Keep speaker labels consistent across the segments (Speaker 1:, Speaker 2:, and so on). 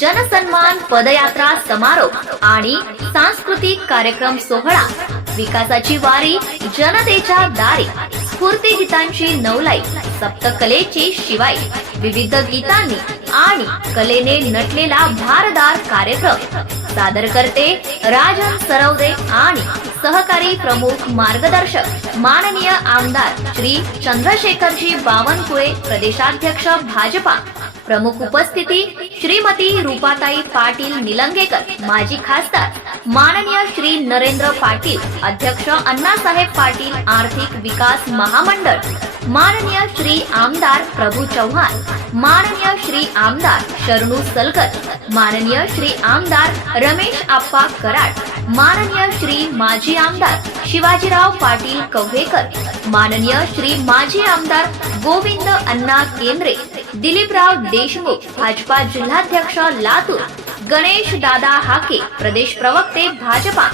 Speaker 1: जनसन्मान पदयात्रा समारोप आणि सांस्कृतिक कार्यक्रम सोहळा. विकासाची वारी जनतेच्या दारी स्फूर्ती गीतांची नवलाई सप्तकलेची शिवाई विविध गीतांनी आणि कलेने नटलेला भारदार कार्यक्रम. सादर करते राजन सरवदे आणि सहकारी प्रमुख मार्गदर्शक माननीय आमदार श्री चंद्रशेखरजी बावनकुळे प्रदेशाध्यक्ष भाजपा प्रमुख उपस्थिती श्रीमती रूपाताई पाटील निलंगेकर माजी खासदार माननीय श्री नरेंद्र पाटील अध्यक्ष अण्णासाहेब पाटील आर्थिक विकास महामंडळ माननीय श्री आमदार प्रभू चव्हाण माननीय श्री आमदार शरणू सलगर माननीय श्री आमदार रमेश आप्पा कराड माननीय श्री माजी आमदार शिवाजीराव पाटील कव्हेकर माननीय श्री माजी आमदार गोविंद अण्णा केंद्रे दिलीपराव देशमुख भाजपा जिल्हाध्यक्ष लातूर गणेश दादा हाके प्रदेश प्रवक्ते भाजपा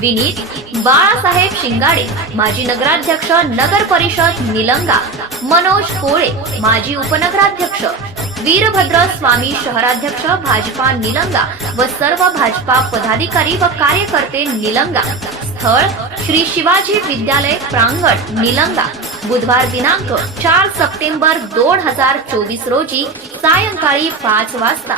Speaker 1: विनीत बाळासाहेब शिंगाडे माजी नगराध्यक्ष नगर परिषद निलंगा मनोज कोळे माजी उपनगराध्यक्ष वीरभद्र स्वामी शहराध्यक्ष भाजपा निलंगा व सर्व भाजपा पदाधिकारी व कार्यकर्ते निलंगा. स्थळ श्री शिवाजी विद्यालय प्रांगण निलंगा. बुधवार दिनांक चार सप्टेंबर दोन हजार चोवीस रोजी सायंकाळी पाच वाजता.